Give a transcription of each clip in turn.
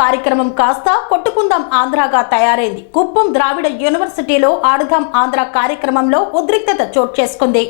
కార్యక్రమం కాస్త కొట్టుకుందాం ఆంధ్రాగా తయారైంది. కుప్పం ద్రావిడ యూనివర్సిటీలో ఆడుదాం ఆంధ్ర కార్యక్రమంలో ఉద్రిక్తత చోటు చేసుకుంది.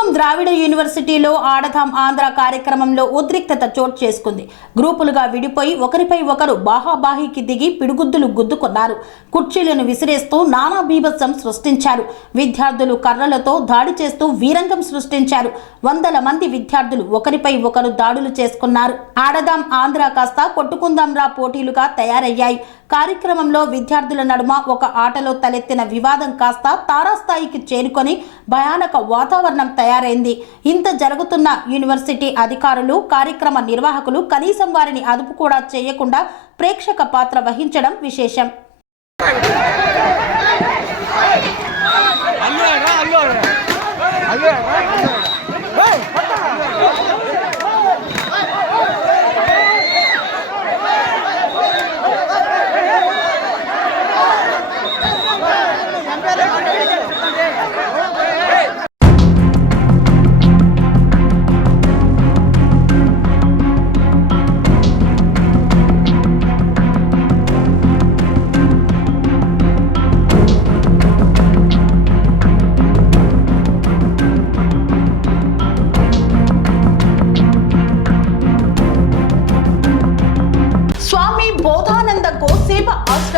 కుప్పం ద్రావిడ యూనివర్సిటీలో ఆడదాం ఆంధ్ర కార్యక్రమంలో ఉద్రిక్తత చోటు చేసుకుంది. గ్రూపులుగా విడిపోయి ఒకరిపై ఒకరు బాహాబాహికి దిగి పిడుగుద్దులు గుద్దుకున్నారు. కుర్చీలను విసిరేస్తూ నానా బీభత్సం సృష్టించారు. విద్యార్థులు కర్రలతో దాడి చేస్తూ వీరంగం సృష్టించారు. వందల మంది విద్యార్థులు ఒకరిపై ఒకరు దాడులు చేసుకున్నారు. ఆడదాం ఆంధ్ర కాస్త కొట్టుకుందాం రా పోటీలుగా తయారయ్యాయి. కార్యక్రమంలో విద్యార్థుల నడుమ ఒక ఆటలో తలెత్తిన వివాదం కాస్త తారాస్థాయికి చేరుకొని భయానక వాతావరణం తయారైంది. ఇంత జరుగుతున్న యూనివర్సిటీ అధికారులు కార్యక్రమ నిర్వాహకులు కనీసం వారిని అదుపు కూడా చేయకుండా ప్రేక్షక పాత్ర వహించడం విశేషం. అల్లు అల్లు అల్లు